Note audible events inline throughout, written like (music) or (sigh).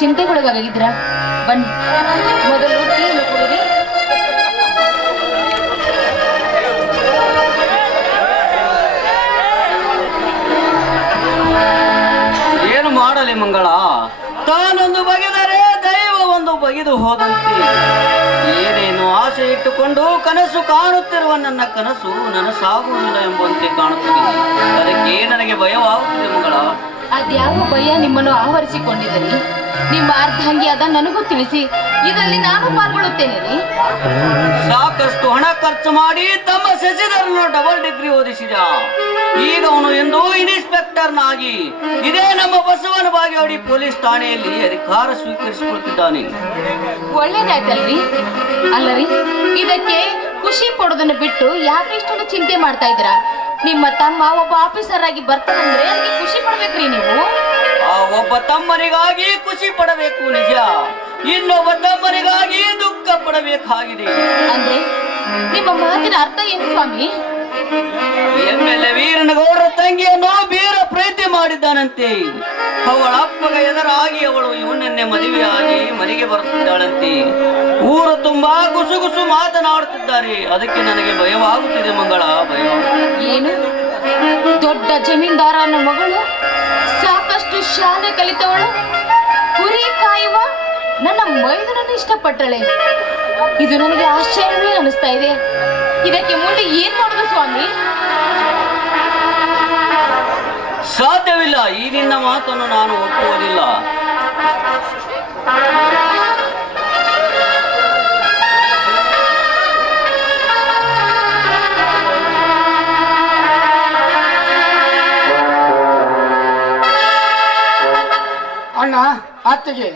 ಚಿಂತೆಗೊಳಗಾಗಿದ್ರ ಬನ್ನಿ. ಮೊದಲು ಏನು ಮಾಡಲಿ ಮಂಗಳ? ತಾನೊಂದು ಬಗೆದರೆ ದೈವ ಒಂದು ಬಗೆದು ಹೋದಂತೆ. ಏನೇನು ಆಸೆ ಇಟ್ಟುಕೊಂಡು ಕನಸು ಕಾಣುತ್ತಿರುವ ನನ್ನ ಕನಸು ನನಸಾಗುವುದಿಲ್ಲ ಎಂಬಂತೆ ಕಾಣುತ್ತದೆ. ಅದಕ್ಕೆ ನನಗೆ ಭಯವಾಗುತ್ತಿದೆ ಮಂಗಳ. ಅದ್ಯಾವ ಭಯ ನಿಮ್ಮನ್ನು ಆವರಿಸಿಕೊಂಡಿದ್ದೀನಿ ನಿಮ್ಮ ಅರ್ಧಾಂಗಿಯಾದ ನನಗೂ ತಿಳಿಸಿ ಇದರಲ್ಲಿ ನಾನು ಪಾಲ್ಗೊಳ್ಳುತ್ತೇನೆ ಸಾಕಷ್ಟು ಹಣ ಖರ್ಚು ಮಾಡಿ ತಮ್ಮ ಶಶಿಧರನ್ನು ಡಬಲ್ ಡಿಗ್ರಿ ಓದಿಸಿದ. ಈಗ ಅವನು ಎಂದು ಇನ್ಸ್ಪೆಕ್ಟರ್ನಾಗಿ ಇದೇ ನಮ್ಮ ಬಸವನ ಬಾಗೇವಾಡಿ ಪೊಲೀಸ್ ಠಾಣೆಯಲ್ಲಿ ಅಧಿಕಾರ ಸ್ವೀಕರಿಸಿಕೊಳ್ತಿದ್ದಾನೆ. ಒಳ್ಳೇದಾಯ್ತಲ್ರಿ. ಅಲ್ಲರಿ ಇದಕ್ಕೆ ಖುಷಿ ಪಡೋದನ್ನು ಬಿಟ್ಟು ಯಾಕೆ ಇಷ್ಟೊಂದು ಚಿಂತೆ ಮಾಡ್ತಾ ಇದ್ದೀರಾ? ನಿಮ್ಮ ತಮ್ಮ ಒಬ್ಬ ಆಫೀಸರ್ ಆಗಿ ಬರ್ತಾನಂದ್ರೆ ಅದಕ್ಕೆ ಖುಷಿ ಪಡ್ಬೇಕ್ರಿ ನೀವು. ಆ ಒಬ್ಬ ತಮ್ಮನಿಗಾಗಿ ಖುಷಿ ಪಡಬೇಕು ನಿಜ. ಇನ್ನೊಬ್ಬ ತಮ್ಮನಿಗಾಗಿ ದುಃಖ ಪಡಬೇಕಾಗಿದೆ. ಅಂದ್ರೆ ನಿಮ್ಮ ಮಾತಿನ ಅರ್ಥ ಏನು ಸ್ವಾಮಿ? ಎಂ ಎಲ್ ಎ ವೀರನಗೌಡರ ತಂಗಿಯನ್ನು ಬೀರ ಪ್ರೀತಿ ಮಾಡಿದ್ದಾನಂತೆ. ಅವಳ ಅಪ್ಪಗ ಎದುರಾಗಿ ಅವಳು ಇವನನ್ನೇ ಮದುವೆಯಾಗಿ ಮನೆಗೆ ಬರುತ್ತಿದ್ದಾಳಂತೆ. ಊರು ತುಂಬಾ ಗುಸುಗುಸು ಮಾತನಾಡುತ್ತಿದ್ದಾರೆ. ಅದಕ್ಕೆ ನನಗೆ ಭಯವಾಗುತ್ತಿದೆ ಮಂಗಳ, ಭಯ. ಏನು? ದೊಡ್ಡ ಜಮೀನ್ದಾರನ ಮಗಳು ಸಾಕಷ್ಟು ಶಾಲೆ ಕಲಿತವಳು? ಕುರಿ ಕಾಯುವ ನನ್ನ ಮೈದನನ್ನು ಇಷ್ಟಪಟ್ಟಳೆ. ಇದು ನನಗೆ ಆಶ್ಚರ್ಯವೇ ಅನಿಸ್ತಾ ಇದೆ. ಇದಕ್ಕೆ ಮುಂದೆ ಏನ್ ಮಾಡುದು ಸ್ವಾಮಿ? ಸಾಧ್ಯವಿಲ್ಲ. ಈ ನಿನ್ನ ಮಾತನ್ನು ನಾನು ಒಪ್ಪುವುದಿಲ್ಲ. ಅಣ್ಣ ಅತ್ತಿಗೆ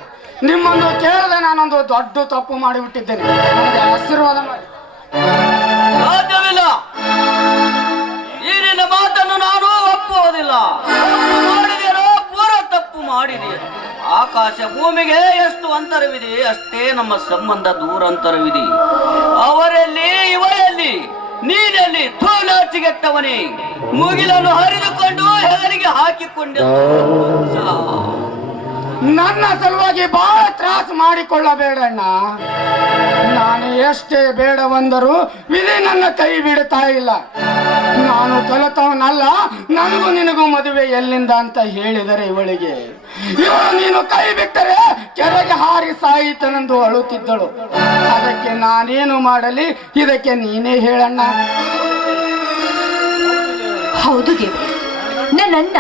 ನಿಮ್ಮನ್ನು ಕೇಳದೆ ನಾನೊಂದು ದೊಡ್ಡ ತಪ್ಪು ಮಾಡಿಬಿಟ್ಟಿದ್ದೇನೆ. ನನಗೆ ಆಶೀರ್ವಾದ ಮಾಡಿ. ಮಾಡಿದೆ ಆಕಾಶ ಭೂಮಿಗೆ ಎಷ್ಟು ಅಂತರವಿದೆ, ಅಷ್ಟೇ ನಮ್ಮ ಸಂಬಂಧ ದೂರ ಅಂತರವಿದೆ ಅವರಲ್ಲಿ ಇವರಲ್ಲಿ ನೀನಲ್ಲಿ ತೋಲಾಚಿಗೆಟ್ಟವನೇ ಮುಗಿಲನ್ನು ಹರಿದುಕೊಂಡು ಹೆಗಲಿಗೆ ಹಾಕಿಕೊಂಡೆ ನನ್ನ ಸಲುವಾಗಿ ಬಹಳ ತ್ರಾಸ ಮಾಡಿಕೊಳ್ಳಬೇಡಣ್ಣ. ನಾನು ಎಷ್ಟೇ ಬೇಡವಂದರೂ ವಿಧಿ ನನ್ನ ಕೈ ಬಿಡ್ತಾ ಇಲ್ಲ. ನಾನು ಕಲಿತವನಲ್ಲ ನನಗೂ ನಿನಗೂ ಮದುವೆ ಎಲ್ಲಿಂದ ಅಂತ ಹೇಳಿದರೆ ಇವಳಿಗೆ. ಇವಳು ನೀನು ಕೈ ಬಿಟ್ಟರೆ ಕೆರೆಗೆ ಹಾರಿ ಸಾಯಿತನೆಂದು ಅಳುತ್ತಿದ್ದಳು. ಅದಕ್ಕೆ ನಾನೇನು ಮಾಡಲಿ? ಇದಕ್ಕೆ ನೀನೇ ಹೇಳಣ್ಣ. ಹೌದು ದೇವ್ರೆ. ನನ್ನಣ್ಣ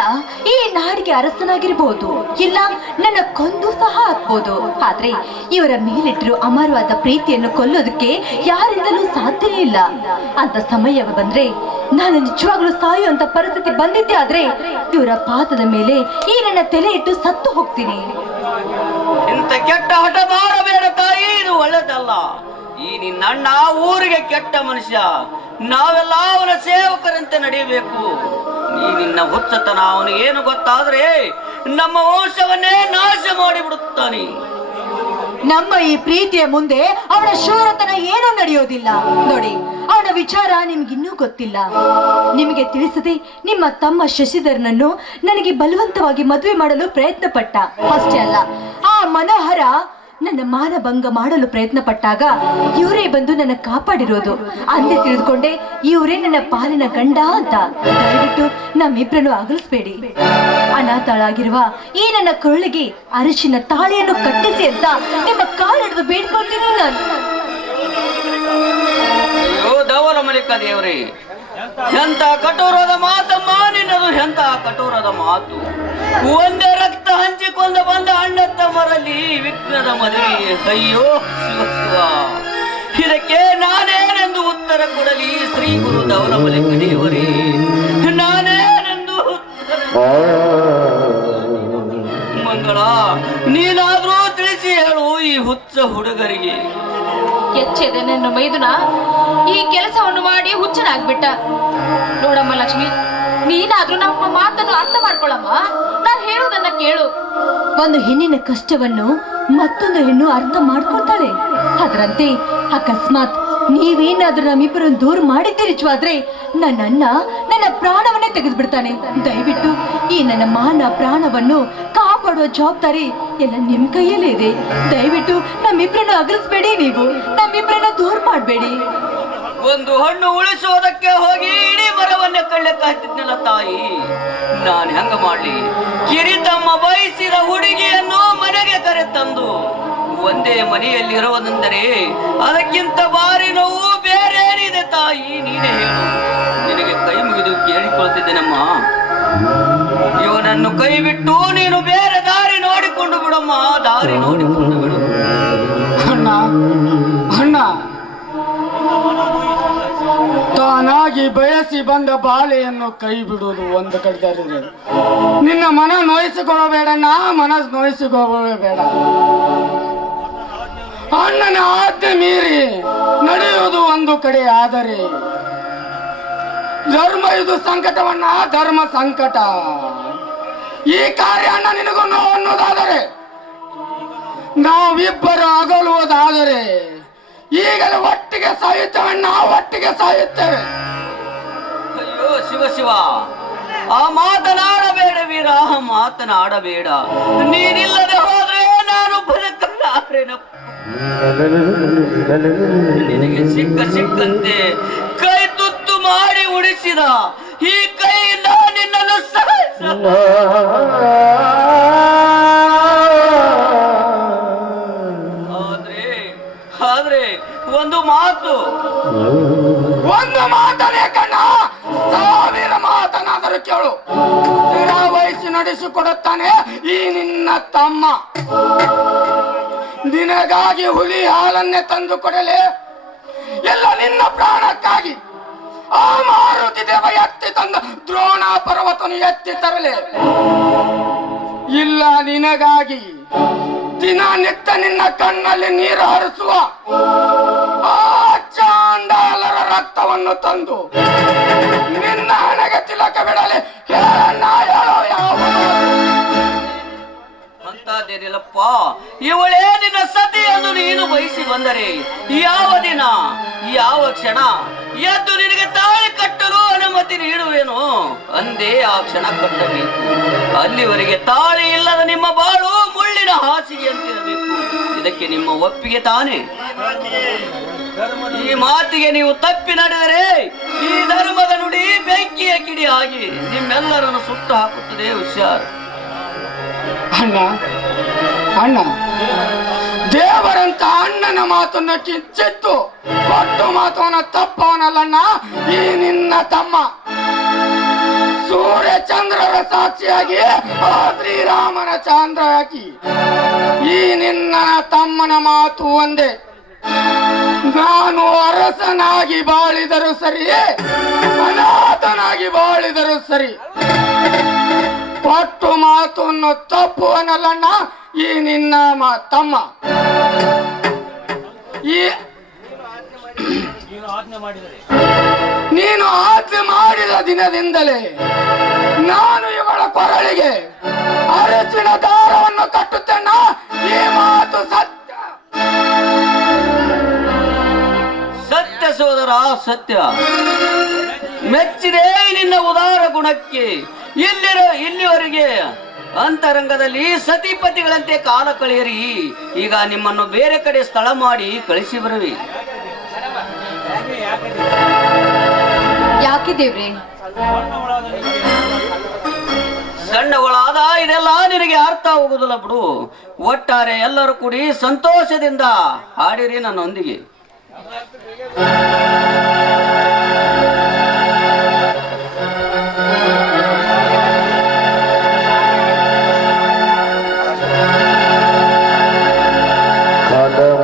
ಈ ನಾಡಿಗೆ ಅರಸನಾಗಿರ್ಬೋದು. ಇಲ್ಲ, ನನ್ನ ಕೊಂದು ಸಹ ಹಾಕ್ಬೋದು ಆದ್ರೆ ಇವರ ಮೇಲಿಟ್ಟಿರೋ ಅಮರವಾದ ಪ್ರೀತಿಯನ್ನು ಕೊಲ್ಲೋದಕ್ಕೆ ಯಾರಿಂದಲೂ ಸಾಧ್ಯ ಇಲ್ಲ. ಅಂತ ಸಮಯ ಬಂದ್ರೆ ನಾನು ನಿಜವಾಗ್ಲೂ ಸಾಯುವಂತ ಪರಿಸ್ಥಿತಿ ಬಂದಿದ್ದೆ ಆದ್ರೆ ಇವರ ಪಾದದ ಮೇಲೆ ಈ ನನ್ನ ತಲೆ ಇಟ್ಟು ಸತ್ತು ಹೋಗ್ತೀನಿ. ಕೆಟ್ಟ ತಾಯಿ, ಇದು ಈ ನಿನ್ನಣ್ಣ ಊರಿಗೆ ಕೆಟ್ಟ ಮನುಷ್ಯ. ನಾವೆಲ್ಲ ಅವನ ಸೇವಕರಂತೆ ನಡೆಯಬೇಕು. ಈ ನಿನ್ನ ಹುಚ್ಚತನ ಅವನು ಏನು ಗೊತ್ತಾದ್ರೆ ನಮ್ಮ ವಂಶವನ್ನೇ ನಾಶ ಮಾಡಿಬಿಡುತ್ತಾನೆ. ನಮ್ಮ ಈ ಪ್ರೀತಿಯ ಮುಂದೆ ಅವನ ಶೂರತನ ಏನೂ ನಡೆಯೋದಿಲ್ಲ ನೋಡಿ, ಅವನ ವಿಚಾರ ನಿಮ್ಗಿನ್ನೂ ಗೊತ್ತಿಲ್ಲ. ನಿಮಗೆ ತಿಳಿಸದೆ ನಿಮ್ಮ ತಮ್ಮ ಶಶಿಧರನನ್ನು ನನಗೆ ಬಲವಂತವಾಗಿ ಮದುವೆ ಮಾಡಲು ಪ್ರಯತ್ನ ಪಟ್ಟ ಅಷ್ಟೇ ಅಲ್ಲ, ಆ ಮನೋಹರ ನನ್ನ ಮಾನಭಂಗ ಮಾಡಲು ಪ್ರಯತ್ನ ಪಟ್ಟಾಗ ಇವರೇ ಬಂದು ನನ್ನ ಕಾಪಾಡಿರೋದು. ಅಂದೇ ತಿಳಿದುಕೊಂಡೆ, ಇವರೇ ನನ್ನ ಪಾಲಿನ ಗಂಡ ಅಂತ. ದಯವಿಟ್ಟು ನಮ್ಮಿಬ್ಬರನ್ನು ಅಗಲಿಸ್ಬೇಡಿ. ಅನಾಥಳಾಗಿರುವ ಈ ನನ್ನ ಕೊರಳಿಗೆ ಅರಿಶಿನ ತಾಳಿಯನ್ನು ಕಟ್ಟಿಸಿ ಅಂತ ನಿಮ್ಮ ಕಾಲಿಡಿದು ಬೇಡ್ಕೊಳ್ತೀನಿ ನಾನು. ದವರ ಎಂತ ಕಠೋರದ ಮಾತಮ್ಮ ನಿನ್ನದು ಎಂತ ಕಠೋರದ ಮಾತು. ಒಂದೇ ಹಂಚಿಕೊಂಡು ಬಂದ ಅಣ್ಣ ತಮ್ಮರಲ್ಲಿ ವಿಘ್ನದ ಮದುವೆ ಅಯ್ಯೋ ಶಿವ ಇದಕ್ಕೆ ನಾನೇನೆಂದು ಉತ್ತರ ಕೊಡಲಿ? ಶ್ರೀ ಗುರು ಮಲೆ ದೇವರೇ. ನಾನೇನೆಂದು ಮಂಗಳ, ನೀನಾದ್ರೂ ತಿಳಿಸಿ ಹೇಳು ಈ ಹುಚ್ಚ ಹುಡುಗರಿಗೆ. ಎಚ್ಚೆದೆ ನನ್ನ ಮೈದುನ, ಈ ಕೆಲಸವನ್ನು ಮಾಡಿ ಹುಚ್ಚನಾಗ್ಬಿಟ್ಟ. ನೋಡಮ್ಮ ಲಕ್ಷ್ಮಿ, ನೀನಾದ್ರೂ ನಮ್ಮ ಮಾತನ್ನು ಅರ್ಥ ಮಾಡ್ಕೊಳಮ್ಮ. ನಾನು ಹೇಳೋದನ್ನ ಕೇಳು. ಒಂದು ಹೆಣ್ಣಿನ ಕಷ್ಟವನ್ನು ಮತ್ತೊಂದು ಹೆಣ್ಣು ಅರ್ಥ ಮಾಡ್ಕೊಳ್ತಾಳೆ. ಅದರಂತೆ ಅಕಸ್ಮಾತ್ ನೀವೇನಾದ್ರೂ ನಮ್ಮಿಬ್ಬರು ದೂರ ಮಾಡಿದ್ದೀರಿ ನನ್ನ ಅಣ್ಣ ನನ್ನ ಪ್ರಾಣವನ್ನೇ ತೆಗೆದುಬಿಡ್ತಾನೆ. ದಯವಿಟ್ಟು ಈ ನನ್ನ ಮಾನ ಪ್ರಾಣವನ್ನು ಕಾಪಾಡುವ ಜವಾಬ್ದಾರಿ ಎಲ್ಲ ನಿಮ್ ಕೈಯಲ್ಲೇ ಇದೆ. ದಯವಿಟ್ಟು ನಮ್ಮಿಬ್ಬರನ್ನು ಅಗಲಿಸ್ಬೇಡಿ ನೀವು. ನಮ್ಮಿಬ್ರನ್ನ ದೂರ ಮಾಡಬೇಡಿ. ಒಂದು ಹಣ್ಣು ಉಳಿಸುವುದಕ್ಕೆ ಹೋಗಿ ಇಡೀ ಮರವನ್ನೇ ಕಳ್ಳೆಕ್ಕ ಹತ್ತಿದ್ನಲ್ಲ ತಾಯಿ. ನಾನು ಹೆಂಗ ಮಾಡ್ಲಿ? ಕಿರಿತಮ್ಮ ಬಯಸಿದ ಹುಡುಗಿಯನ್ನು ಮನೆಗೆ ಕರೆ ತಂದು ಒಂದೇ ಮನೆಯಲ್ಲಿರುವುದೆಂದರೆ ಅದಕ್ಕಿಂತ ಬಾರಿ ನೋವು ಬೇರೆ ಏನಿದೆ ತಾಯಿ, ನೀನೇ ಹೇಳು. ನಿನಗೆ ಕೈ ಮುಗಿದು ಕೇಳಿಕೊಳ್ತಿದ್ದೇನಮ್ಮ. ಇವನನ್ನು ಕೈ ಬಿಟ್ಟು ನೀನು ಬೇರೆ ದಾರಿ ನೋಡಿಕೊಂಡು ಬಿಡಮ್ಮ, ದಾರಿ ನೋಡಿಕೊಂಡು ಬಯಸಿ ಬಂದ ಬಾಲೆಯನ್ನು ಕೈ ಬಿಡುವುದು ಒಂದು ಕಡೆದರೆ ನಿನ್ನ ಮನ ನೋಯಿಸಿಕೊಳ್ಳಬೇಡಣ್ಣ ಮನಸ್ಸು ನೋಯಿಸಿಕೊಳ್ಳಬೇಡ. ಅಣ್ಣನ ಆಜ್ಞೆ ಮೀರಿ ನಡೆಯುವುದು ಒಂದು ಕಡೆ ಆದರೆ, ಧರ್ಮ ಇದು ಸಂಕಟವನ್ನ ಧರ್ಮ ಸಂಕಟ. ಈ ಕಾರ್ಯ ಅಣ್ಣ ನಿನಗೂ ಅನ್ನೋದಾದರೆ, ನಾವಿಬ್ಬರು ಅಗಲುವುದಾದರೆ, ಈಗಲೇ ಒಟ್ಟಿಗೆ ಸಾಯುತ್ತೇವೆ, ನಾವು ಒಟ್ಟಿಗೆ ಸಾಯುತ್ತೇವೆ. ಶಿವ ಶಿವ. ಆ ಮಾತನಾಡಬೇಡ ವೀರ ಮಾತನಾಡಬೇಡ. ನೀನಿಲ್ಲದೆ ಹೋದ್ರೆ ನಾನು ನಿನಗೆ ಸಿಕ್ಕ ಸಿಕ್ಕಂತೆ ಕೈ ತುತ್ತು ಮಾಡಿ ಉಡಿಸಿದ ಈ ಕೈಯಿಂದ ನಿನ್ನನ್ನು ಆದ್ರೆ ಆದ್ರೆ ಒಂದು ಮಾತು. ಒಂದು ಮಾತನೇ ಕೇಳು. ವಹಿಸಿ ನಡೆಸಿಕೊಡುತ್ತಾನೆ ಈ ನಿನ್ನ ತಮ್ಮ. ನಿನಗಾಗಿ ಹುಲಿ ಹಾಲನ್ನೇ ತಂದು ಕೊಡಲೆ. ಎಲ್ಲ ನಿನ್ನ ಪ್ರಾಣಕ್ಕಾಗಿ ಆ ಮಾರುತಿ ದೇವ ಎತ್ತಿ ತಂದ ದ್ರೋಣ ಪರ್ವತನು ಎತ್ತಿ ತರಲೆ. ಇಲ್ಲ ನಿನಗಾಗಿ ದಿನ ನಿತ್ಯ ನಿನ್ನ ಕಣ್ಣಲ್ಲಿ ನೀರು ಹರಿಸುವ ಆ ರಕ್ತವನ್ನು ತಂದು ನಿನ್ನ ಹಣೆಗೆ ತಿಲಕ ಬಿಡಲಿ. ಅಂತದೇನಿಲ್ಲಪ್ಪ ಇವಳೇ ನಿನ್ನ ಸತಿಯನ್ನು ನೀನು ಬಯಸಿ ಬಂದರೆ ಯಾವ ದಿನ, ಯಾವ ಕ್ಷಣ ಎದ್ದು ನಿನಗೆ ತಾಳಿ ಕಟ್ಟಲು ಅನುಮತಿ ನೀಡುವೇನು? ಅಂದೇ ಆ ಕ್ಷಣ ಕಟ್ಟಬೇಕು ಅಲ್ಲಿವರೆಗೆ ತಾಳಿ ಇಲ್ಲದ ನಿಮ್ಮ ಬಾಳು ಮುಳ್ಳಿನ ಹಾಸಿಗೆ ಅಂತಿರಬೇಕು ಇದಕ್ಕೆ ನಿಮ್ಮ ಒಪ್ಪಿಗೆ ತಾನೇ. ಈ ಮಾತಿಗೆ ನೀವು ತಪ್ಪಿ ನಡೆದರೆ ಈ ಧರ್ಮದ ನುಡಿ ಬೆಂಕಿಯ ಕಿಡಿ ಆಗಿ ನಿಮ್ಮೆಲ್ಲರನ್ನು ಸುಟ್ಟು ಹಾಕುತ್ತದೆ ಹುಷಾರ್. ಅಣ್ಣ ಅಣ್ಣ ದೇವರಂತ ಅಣ್ಣನ ಮಾತನ್ನ ಕಿಂಚಿತ್ತು ಕೊಟ್ಟು ಮಾತವನ ತಪ್ಪವನಲ್ಲಣ್ಣ ಈ ನಿನ್ನ ತಮ್ಮ. ಸೂರ್ಯ ಚಂದ್ರರ ಸಾಕ್ಷಿಯಾಗಿ ಶ್ರೀರಾಮನ ಚಂದ್ರ ಚಾಂದ್ರಯಾಗಿ ಈ ನಿನ್ನ ತಮ್ಮನ ಮಾತು ಒಂದೇ. ನಾನು ಅರಸನಾಗಿ ಬಾಳಿದರು ಸರಿಯೇ? ಅನಾಥನಾಗಿ ಬಾಳಿದರು ಸರಿ? ಕೊಟ್ಟು ಮಾತನ್ನು ತಪ್ಪು ಅನ್ನಲ್ಲಣ್ಣ ಈ ನಿನ್ನ ತಮ್ಮ. ಈ ನೀನು ಆಜ್ಞೆ ಮಾಡಿದ ದಿನದಿಂದಲೇ ನಾನು ಇವಳ ಕೊರಳಿಗೆ ಸತ್ಯ. ಮೆಚ್ಚಿದೆ ನಿನ್ನ ಉದಾರ ಗುಣಕ್ಕೆ. ಇಲ್ಲಿರ ಇಲ್ಲಿವರೆಗೆ ಅಂತರಂಗದಲ್ಲಿ ಸತಿಪತಿಗಳಂತೆ ಕಾಲ ಕಳೆಯಿರಿ. ಈಗ ನಿಮ್ಮನ್ನು ಬೇರೆ ಕಡೆ ಸ್ಥಳ ಮಾಡಿ ಕಳಿಸಿ ಬರುವಿ. ಯಾಕೆ ದೇವ್ರಿ? ಸಣ್ಣಗಳಾದ ಇದೆಲ್ಲ ನಿನಗೆ ಅರ್ಥ ಹೋಗುದಿಲ್ಲ ಬಿಡು. ಒಟ್ಟಾರೆ ಎಲ್ಲರೂ ಕೂಡಿ ಸಂತೋಷದಿಂದ ಹಾಡಿರಿ ನನ್ನೊಂದಿಗೆ.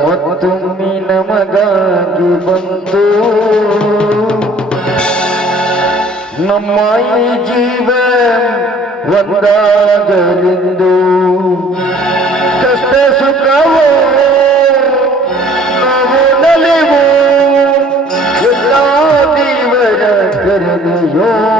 ಮತ್ತೊಮ್ಮೆ ನಮಗಾಗಿ ಬಂದು ನಮ್ಮ ಜೀವ ಒಂದಾಗಲೆಂದು ಕಷ್ಟ ಸುಖವೋ Lord.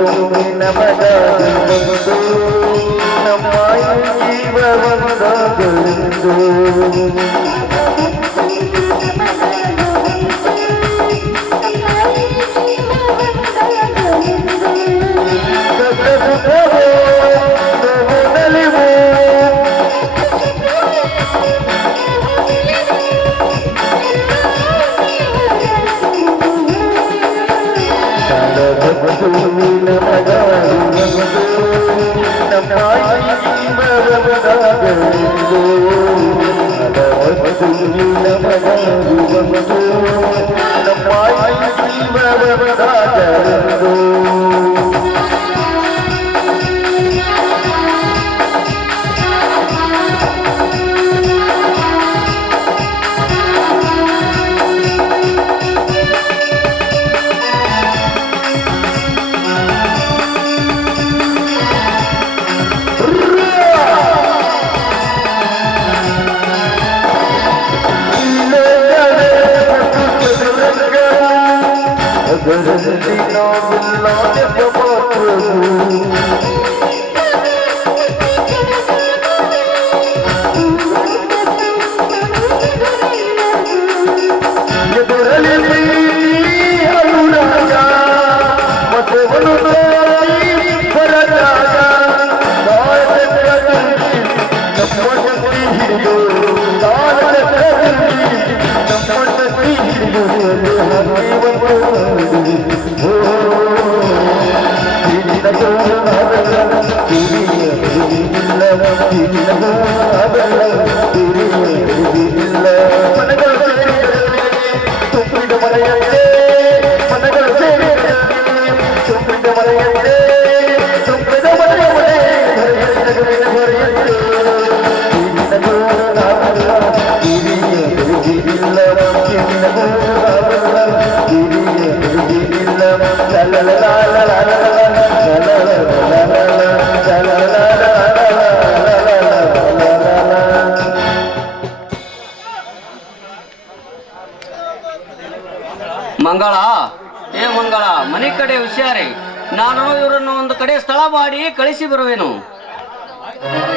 ಒಂದು ನಮಗಾಗಿ ಬಂದು ನಮ್ಮ ಜೀವ ಮಂಗಳ. ಏ ಮಂಗಳ, ಮನೆ ಕಡೆ ಹುಷಾರಿ. ನಾನು ಇವರನ್ನು ಒಂದು ಕಡೆ ಸ್ಥಳ ಮಾಡಿ ಕಳಿಸಿ ಬರುವೆನು.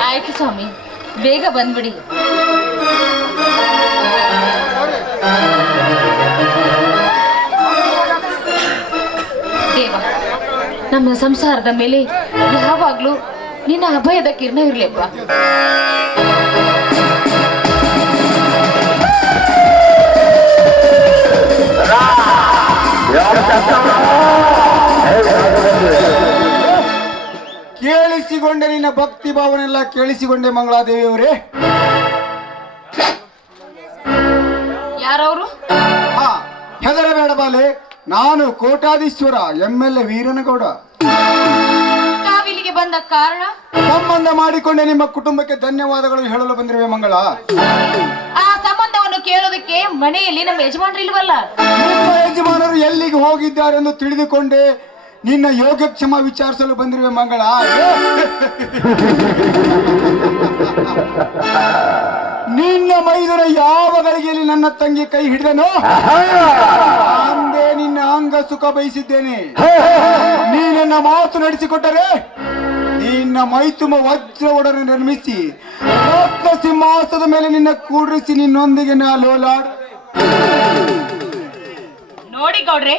ಆಯ್ತು ಸ್ವಾಮಿ, ಬೇಗ ಬಂದ್ಬಿಡಿ. ದೇವ, ನಮ್ಮ ಸಂಸಾರದ ಮೇಲೆ ಯಾವಾಗ್ಲೂ ನಿನ್ನ ಅಭಯದ ಕಿರಣ ಇರ್ಲಿಪ್ಪ ಕೇಳಿಸಿಕೊಂಡೆ ನಿನ್ನ ಭಕ್ತಿ ಭಾವನೆಲ್ಲ ಕೇಳಿಸಿಕೊಂಡೆ ಮಂಗಳಾದೇವಿಯವರೇ. ಯಾರವರು? ಹಾ ಹೆದರಬೇಡ ಬಾಲೆ. ನಾನು ಕೋಟಾಧೀಶ್ವರ ಎಂ ಎಲ್ ಎ ವೀರನಗೌಡ. ತಾವಿಲ್ಲಿಗೆ ಬಂದ ಕಾರಣ? ಸಂಬಂಧ ಮಾಡಿಕೊಂಡೆ ನಿಮ್ಮ ಕುಟುಂಬಕ್ಕೆ ಧನ್ಯವಾದಗಳು ಹೇಳಲು ಬಂದಿರುವೆ ಮಂಗಳ. ಆ ಸಂಬಂಧವನ್ನು ಕೇಳೋದಕ್ಕೆ ಮನೆಯಲ್ಲಿ ನಮ್ಮ ಯಜಮಾನ್ರು ಇಲ್ವಲ್ಲ? ನಿಮ್ಮ ಯಜಮಾನರು ಎಲ್ಲಿಗೆ ಹೋಗಿದ್ದಾರೆಂದು ತಿಳಿದುಕೊಂಡೆ ನಿನ್ನ ಯೋಗಕ್ಷಮ ವಿಚಾರಿಸಲು ಬಂದಿರುವೆ ಮಂಗಳ. ನಿನ್ನ ಮೈದುನ ಯಾವ ಗಳಿಗೆಯಲ್ಲಿ ನನ್ನ ತಂಗಿ ಕೈ ಹಿಡಿದನು, ಅಂದೇ ನಿನ್ನ ಅಂಗ ಸುಖ ಬಯಸಿದ್ದೇನೆ. ನೀ ನನ್ನ ಮಾತು ನಡೆಸಿಕೊಟ್ಟರೆ ನಿನ್ನ ಮೈತುಂಬ ವಜ್ರ ಒಡನೆ ನಿರ್ಮಿಸಿ ರತ್ನ ಸಿಂಹಾಸದ ಮೇಲೆ ನಿನ್ನ ಕೂಡಿಸಿ ನಿನ್ನೊಂದಿಗೆ ನಾ ಲೋಲಾಡ್ ನೋಡಿ ಗೌಡ್ರೆ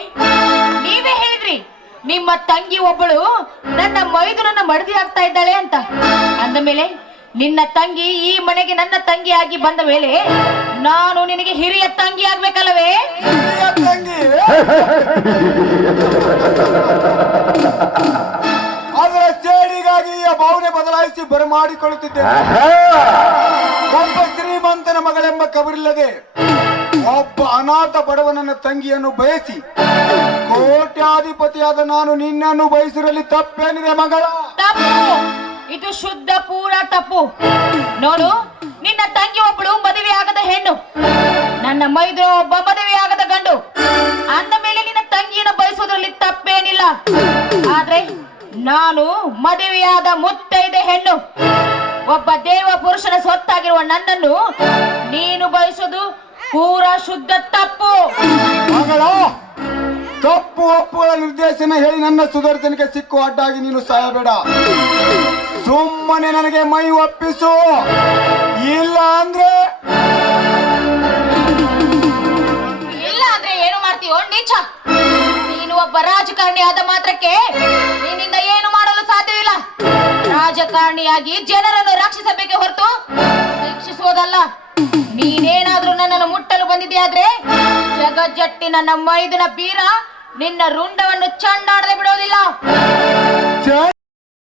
ನೀವೇ ಹೇಳಿದ್ರಿ ನಿಮ್ಮ ತಂಗಿ ಒಬ್ಬಳು ನನ್ನ ಮೈದುನನ್ನ ಮಡದಿ ಆಗ್ತಾ ಇದ್ದಾಳೆ ಅಂತ. ಅಂದ ಮೇಲೆ ನಿನ್ನ ತಂಗಿ ಈ ಮನೆಗೆ ನನ್ನ ತಂಗಿ ಆಗಿ ಬಂದ ಮೇಲೆ ನಾನು ನಿನಗೆ ಹಿರಿಯ ತಂಗಿ ಆಗ್ಬೇಕಲ್ಲವೇ? ಹಿರಿಯ ತಂಗಿ? (laughs) ಸೇಡಿಗಾಗಿ ಈ ಭಾವನೆ ಬದಲಾಯಿಸಿ ಬರಮಾಡಿಕೊಳ್ಳುತ್ತಿದ್ದೇನೆ ಒಬ್ಬ ಶ್ರೀಮಂತನ ಮಗಳೆಂಬ ಕಬರಿಲ್ಲದೆ ಒಬ್ಬ ಅನಾಥ ಬಡವನನ್ನ ತಂಗಿಯನ್ನು ಬಯಸಿ ಕೋಟ್ಯಾಧಿಪತಿಯಾದ ನಾನು ನಿನ್ನನ್ನು ಬಯಸಿರಲಿ ತಪ್ಪೇನಿದೆ ಮಗಳ? ಇದು ಶುದ್ಧ ಪೂರ ತಪ್ಪು. ನೋಡು ನಿನ್ನ ತಂಗಿ ಒಬ್ಬಳು ಮದುವೆ ಆಗದ ಹೆಣ್ಣು. ನನ್ನ ಮೈದು ಒಬ್ಬ ಮದುವೆ ಆಗದ ಗಂಡು. ಅಂದ ಮೇಲೆ ನಿನ್ನ ತಂಗಿಯನ್ನು ಬಯಸೋದ್ರಲ್ಲಿ ತಪ್ಪೇನಿಲ್ಲ. ಆದ್ರೆ ನಾನು ಮದುವೆಯಾದ ಮುತ್ತೈದೆ ಹೆಣ್ಣು. ಒಬ್ಬ ದೇವ ಪುರುಷನ ಸ್ವತ್ತಾಗಿರುವ ನನ್ನನ್ನು ನೀನು ಬಯಸೋದು ಪೂರ ಶುದ್ಧ ತಪ್ಪು. ಮಗಳ, ತಪ್ಪು ಒಪ್ಪುಗಳ ನಿರ್ದೇಶನ ಹೇಳಿ ನನ್ನ ಸುದರ್ಶನಕ್ಕೆ ಸಿಕ್ಕು ಅಡ್ಡಾಗಿ ನೀನು ಸಾಯಬೇಡ. ಸುಮ್ಮನೆ ನನಗೆ ಮೈ ಒಪ್ಪಿಸು. ಇಲ್ಲ ಅಂದ್ರೆ ಒಬ್ಬ ರಾಜಕಾರಣಿ ಆದ ಮಾತ್ರಕ್ಕೆ ನಿನ್ನಿಂದ ಏನು ಮಾಡಲು ಸಾಧ್ಯವಿಲ್ಲ. ರಾಜಕಾರಣಿಯಾಗಿ ಜನರನ್ನು ರಕ್ಷಿಸಬೇಕೆ ಹೊರತು ಶಿಕ್ಷಿಸುವುದಲ್ಲ. ನೀನೇನಾದ್ರೂ ನನ್ನನ್ನು ಮುಟ್ಟಲು ಬಂದಿದೆಯಾದ್ರೆ ಜಗಜಟ್ಟಿ ನನ್ನ ಮೈದಿನ ಬೀರ ನಿನ್ನ ರುಂಡವನ್ನು ಚಂಡಾಡದೆ ಬಿಡೋದಿಲ್ಲ.